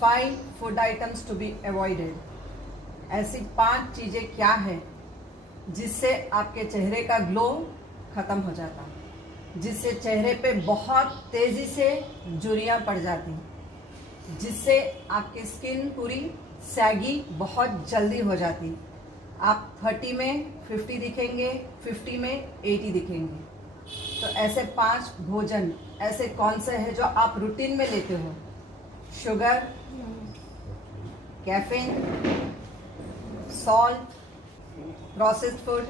5 food items to be avoided. ऐसी 5 चीज़ें क्या है जिससे आपके चेहरे का ग्लो खत्म हो जाता, जिससे चेहरे पे बहुत तेज़ी से झुर्रियाँ पड़ जाती, जिससे आपकी स्किन पूरी सैगी बहुत जल्दी हो जाती। आप 30 में 50 दिखेंगे, 50 में 80 दिखेंगे। तो ऐसे 5 भोजन ऐसे कौन से हैं जो आप रूटीन में लेते हो? Sugar, caffeine, salt, processed food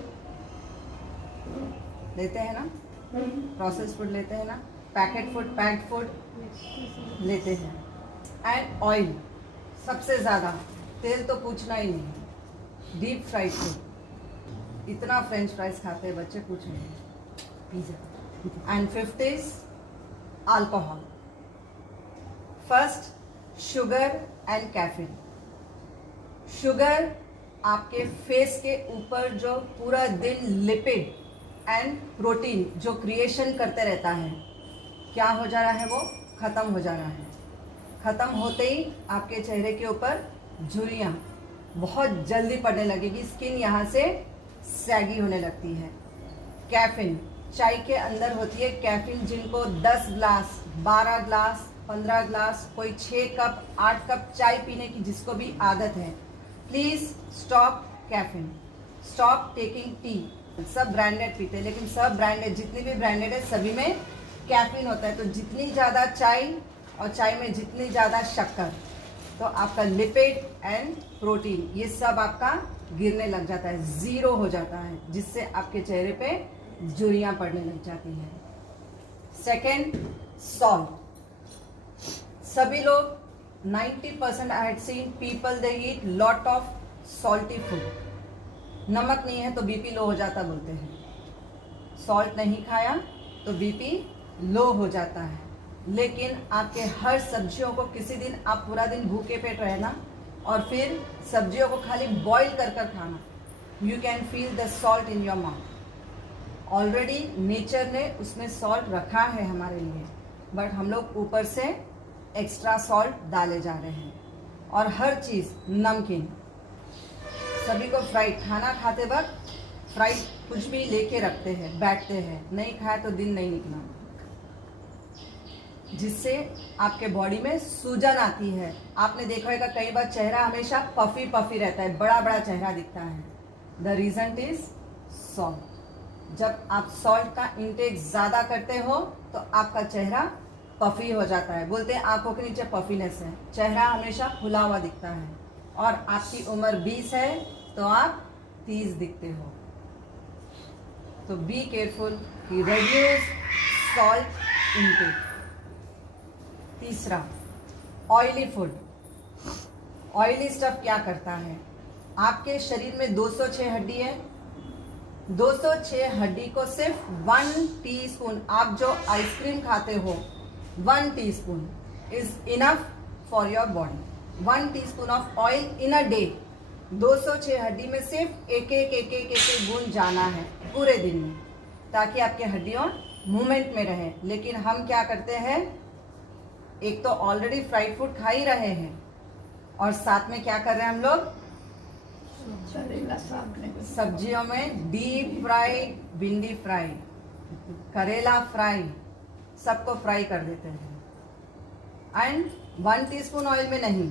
लेते हैं ना? प्रोसेस्ड फूड लेते हैं ना? पैकेट फूड, पैक्ड फूड लेते हैं। एंड ऑयल, सबसे ज़्यादा तेल तो पूछना ही नहीं। डीप फ्राइड फूड, इतना फ्रेंच फ्राइज खाते हैं बच्चे, कुछ नहीं। Pizza. And 5th is alcohol. First sugar and caffeine. Sugar आपके फेस के ऊपर जो पूरा दिन लिपिड एंड प्रोटीन जो क्रिएशन करते रहता है, क्या हो जा रहा है? वो ख़त्म हो जा रहा है। ख़त्म होते ही आपके चेहरे के ऊपर झुर्रियाँ बहुत जल्दी पड़ने लगेगी, स्किन यहाँ से सैगी होने लगती है। कैफीन, चाय के अंदर होती है कैफीन, जिनको 10 ग्लास, 12 ग्लास, 15 ग्लास, कोई 6 कप, 8 कप चाय पीने की जिसको भी आदत है, please stop caffeine, stop taking tea. सब ब्रांडेड पीते हैं, लेकिन सब ब्रांडेड, जितनी भी ब्रांडेड है सभी में कैफीन होता है। तो जितनी ज़्यादा चाय और चाय में जितनी ज़्यादा शक्कर, तो आपका लिपिड एंड प्रोटीन ये सब आपका गिरने लग जाता है, ज़ीरो हो जाता है, जिससे आपके चेहरे पे झुर्रियाँ पड़ने लग जाती हैं। Second, salt. सभी लोग 90% I had seen people they eat lot of salty food. नमक नहीं है तो बीपी लो हो जाता बोलते हैं, सॉल्ट नहीं खाया तो बीपी लो हो जाता है। लेकिन आपके हर सब्जियों को किसी दिन आप पूरा दिन भूखे पेट रहना और फिर सब्जियों को खाली बॉईल कर कर खाना, you can feel the salt in your mouth. Already nature ने उसमें सॉल्ट रखा है हमारे लिए, बट हम लोग ऊपर से एक्स्ट्रा सॉल्ट डाले जा रहे हैं। और हर चीज़ नमकीन, सभी को फ्राइड, खाना खाते वक्त फ्राइड कुछ भी लेके रखते हैं, बैठते हैं, नहीं खाया तो दिन नहीं निकला, जिससे आपके बॉडी में सूजन आती है। आपने देखा होगा कई बार चेहरा हमेशा पफी पफी रहता है, बड़ा बड़ा चेहरा दिखता है। The reason is salt. जब आप सॉल्ट का इंटेक ज़्यादा करते हो तो आपका चेहरा पफी हो जाता है। बोलते हैं आंखों के नीचे पफीनेस है, चेहरा हमेशा खुला हुआ दिखता है। और आपकी उम्र 20 है तो आप 30 दिखते हो। तो बी केयरफुल कि रिड्यूस सॉल्ट इंटेक। तीसरा, ऑयली फूड। ऑयली स्टफ क्या करता है? आपके शरीर में 206 हड्डी है, 206 हड्डी को सिर्फ 1 टीस्पून, आप जो आइसक्रीम खाते हो 1 teaspoon is enough for your body. 1 teaspoon of oil in a day. 206 हड्डी में सिर्फ एक एक बूंद जाना है पूरे दिन में, ताकि आपके हड्डियों मूवमेंट में रहे। लेकिन हम क्या करते हैं, एक तो ऑलरेडी फ्राइड फूड खा ही रहे हैं और साथ में क्या कर रहे हैं हम लोग, सब्जियों में डीप फ्राई, भिंडी फ्राई, करेला फ्राई, सबको फ्राई कर देते हैं। एंड 1 टीस्पून ऑयल में नहीं,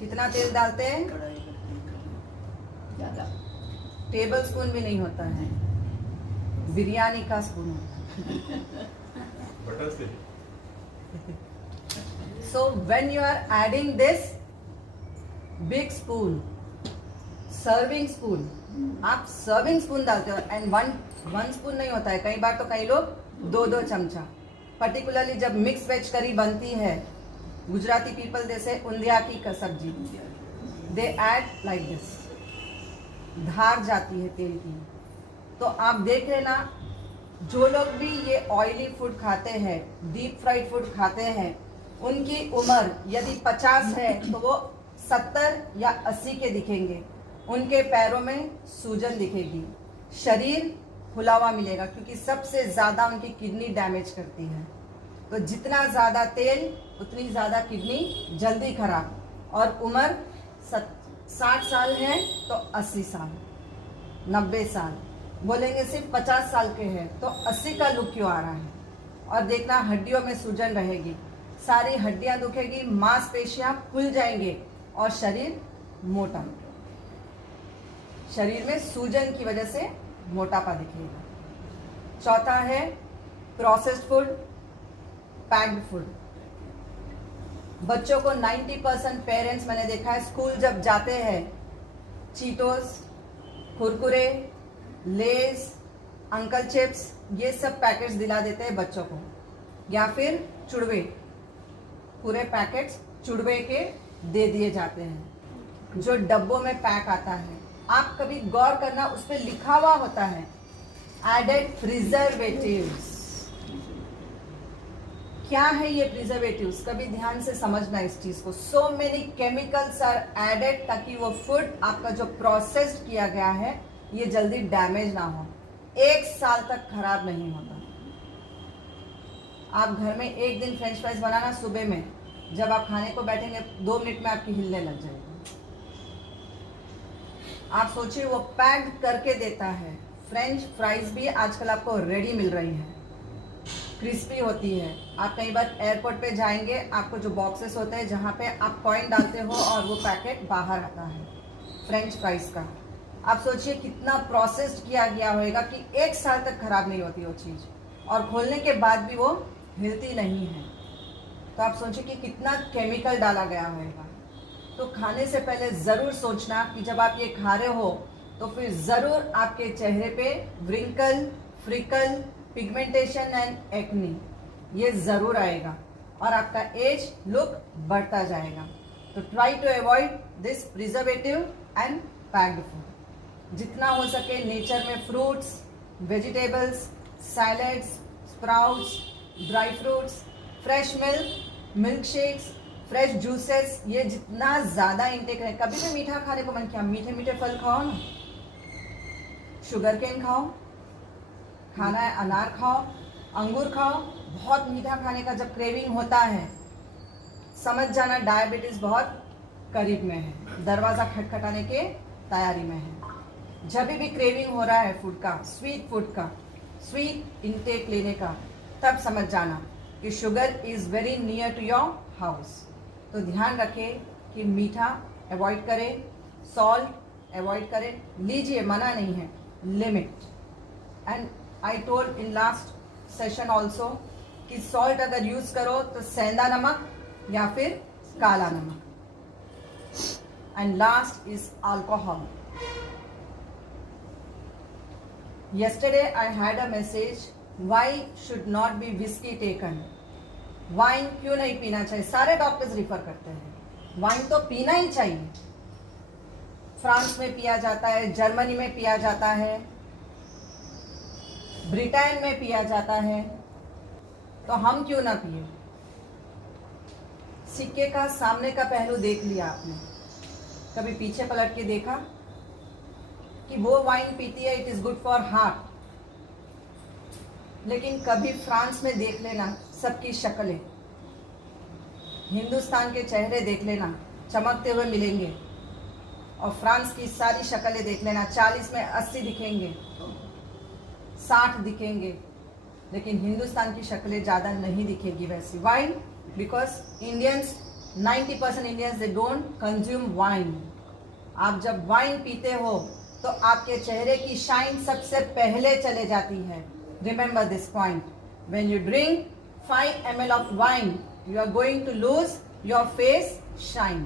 कितना तेल डालते हैं? टेबल स्पून भी नहीं होता है, बिरयानी का स्पून होता है। So when you are adding this big spoon, serving spoon, आप सर्विंग स्पून डालते हो एंड वन स्पून नहीं होता है, कई बार तो कई लोग 2-2 चमचा। पर्टिकुलरली जब मिक्स वेज करी बनती है, गुजराती पीपल जैसे उंदिया की सब्जी, दे ऐड लाइक दिस, धार जाती है तेल की। तो आप देख लेना, जो लोग भी ये ऑयली फूड खाते हैं, डीप फ्राइड फूड खाते हैं, उनकी उम्र यदि 50 है तो वो 70 या 80 के दिखेंगे। उनके पैरों में सूजन दिखेगी, शरीर फुला हुआ मिलेगा, क्योंकि सबसे ज़्यादा उनकी किडनी डैमेज करती है। तो जितना ज़्यादा तेल उतनी ज़्यादा किडनी जल्दी खराब। और उम्र 60 साल है तो 80 साल, 90 साल। बोलेंगे सिर्फ 50 साल के हैं तो 80 का लुक क्यों आ रहा है। और देखना हड्डियों में सूजन रहेगी, सारी हड्डियां दुखेगी, मांसपेशियां फूल जाएंगे और शरीर मोटा, शरीर में सूजन की वजह से मोटापा दिखेगा। चौथा है प्रोसेस्ड फूड, पैक्ड फूड। बच्चों को 90% पेरेंट्स मैंने देखा है स्कूल जब जाते हैं चीटोस, कुरकुरे, लेज, अंकल चिप्स ये सब पैकेट्स दिला देते हैं बच्चों को, या फिर चुड़वे, पूरे पैकेट्स चुड़वे के दे दिए जाते हैं जो डब्बों में पैक आता है। आप कभी गौर करना, उस पर लिखा हुआ होता है एडेड प्रिजर्वेटिव्स। क्या है ये प्रिजर्वेटिव्स, कभी ध्यान से समझना इस चीज को। So many chemicals are added ताकि वो फूड आपका जो प्रोसेस्ड किया गया है ये जल्दी डैमेज ना हो, 1 साल तक खराब नहीं होता। आप घर में एक दिन फ्रेंच फ्राइज बनाना, सुबह में जब आप खाने को बैठेंगे 2 मिनट में आपकी हिलने लग जाएगी। आप सोचिए वो पैक्ड करके देता है। फ्रेंच फ्राइज भी आजकल आपको रेडी मिल रही है, क्रिस्पी होती है। आप कई बार एयरपोर्ट पे जाएंगे, आपको जो बॉक्सेस होते हैं जहाँ पे आप कॉइन डालते हो और वो पैकेट बाहर आता है फ्रेंच फ्राइज का। आप सोचिए कितना प्रोसेस्ड किया गया होगा कि 1 साल तक खराब नहीं होती वो चीज़, और खोलने के बाद भी वो हिलती नहीं है। तो आप सोचिए कि कितना केमिकल डाला गया होगा। तो खाने से पहले ज़रूर सोचना कि जब आप ये खा रहे हो तो फिर ज़रूर आपके चेहरे पे wrinkle, fickle, pigmentation and acne ये ज़रूर आएगा और आपका एज लुक बढ़ता जाएगा। तो try to avoid this preservative and packed food. जितना हो सके नेचर में fruits, vegetables, salads, sprouts, dry fruits, fresh milk, milk shakes, fresh juices, ये जितना ज़्यादा इंटेक है। कभी भी मीठा खाने को मन किया, मीठे मीठे फल खाओ ना, शुगर केन खाओ, खाना है अनार खाओ, अंगूर खाओ। बहुत मीठा खाने का जब क्रेविंग होता है समझ जाना डायबिटीज़ बहुत करीब में है, दरवाज़ा खटखटाने के तैयारी में है। जब भी क्रेविंग हो रहा है फूड का, स्वीट फूड का, स्वीट इंटेक लेने का, तब समझ जाना कि sugar is very near to your house. तो ध्यान रखें कि मीठा अवॉइड करें, सॉल्ट अवॉइड करें, लीजिए मना नहीं है, limit. And I told in last session also कि सॉल्ट अगर यूज़ करो तो सेंधा नमक या फिर काला नमक। And last is alcohol. Yesterday I had a message, why should not be whiskey taken? Wine क्यों नहीं पीना चाहिए? सारे डॉक्टर्स रिफर करते हैं वाइन तो पीना ही चाहिए। फ्रांस में पिया जाता है, जर्मनी में पिया जाता है, ब्रिटेन में पिया जाता है, तो हम क्यों ना पिए? सिक्के का सामने का पहलू देख लिया आपने, कभी पीछे पलट के देखा कि वो वाइन पीती है, it is good for heart. लेकिन कभी फ्रांस में देख लेना सबकी शक्लें, हिंदुस्तान के चेहरे देख लेना चमकते हुए मिलेंगे, और फ्रांस की सारी शक्लें देख लेना 40 में 80 दिखेंगे, 60 दिखेंगे, लेकिन हिंदुस्तान की शक्लें ज़्यादा नहीं दिखेगी वैसी। Wine because Indians 90% Indians they don't consume wine. आप जब वाइन पीते हो तो आपके चेहरे की शाइन सबसे पहले चले जाती है। Remember this point, when you drink 5 ml of wine, you are going to lose your face shine.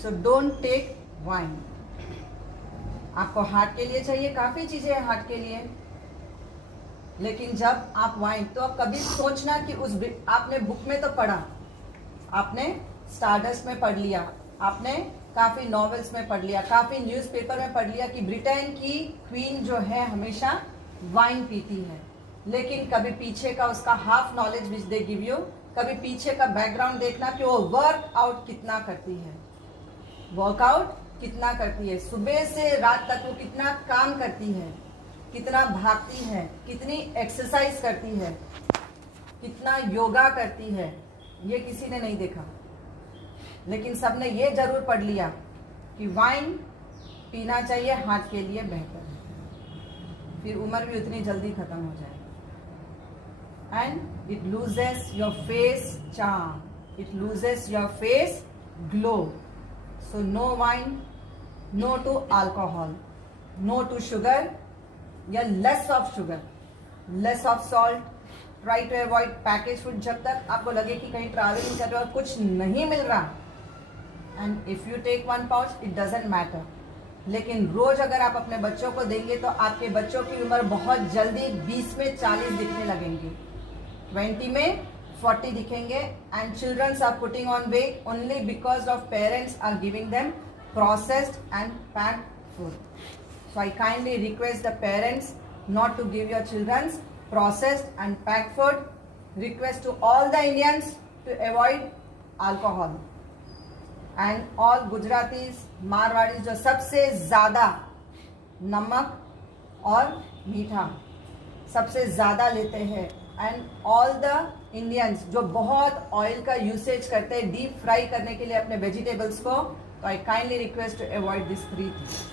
So don't take wine. आपको हार्ट के लिए चाहिए, काफ़ी चीज़ें हैं हार्ट के लिए, लेकिन जब आप वाइन, तो कभी सोचना कि उस आपने बुक में तो पढ़ा, आपने स्टारडस्ट में पढ़ लिया, आपने काफ़ी नॉवेल्स में पढ़ लिया, काफ़ी न्यूज़पेपर में पढ़ लिया कि ब्रिटेन की क्वीन जो है हमेशा वाइन पीती है, लेकिन कभी पीछे का उसका half knowledge which they give you, कभी पीछे का बैकग्राउंड देखना कि वो वर्कआउट कितना करती है, वर्कआउट कितना करती है, सुबह से रात तक वो कितना काम करती है, कितना भागती है, कितनी एक्सरसाइज करती है, कितना योगा करती है, ये किसी ने नहीं देखा। लेकिन सबने ये जरूर पढ़ लिया कि वाइन पीना चाहिए, हार्ट के लिए बेहतर है, फिर उम्र भी उतनी जल्दी खत्म हो जाएगी। And it loses your face charm, it loses your face glow. So no wine, no to alcohol, no to sugar या less of sugar, less of salt. Try to avoid package food जब तक आपको लगे कि कहीं travelling कर रहे हो और कुछ नहीं मिल रहा, and if you take 1 pouch it doesn't matter. लेकिन रोज अगर आप अपने बच्चों को देंगे तो आपके बच्चों की उम्र बहुत जल्दी 20 में 40 दिखने लगेंगी, 20 में 40 दिखेंगे। And childrens are putting on weight only because of parents are giving them processed and packed food. So I kindly request the parents not to give your children processed and packed food. Request to all the Indians to avoid alcohol. And all Gujaratis, Marwadis जो सबसे ज़्यादा नमक और मीठा सबसे ज़्यादा लेते हैं, एंड ऑल द इंडियंस जो बहुत ऑयल का यूसेज करते हैं डीप फ्राई करने के लिए अपने वेजिटेबल्स को, तो I kindly request to avoid this 3 things.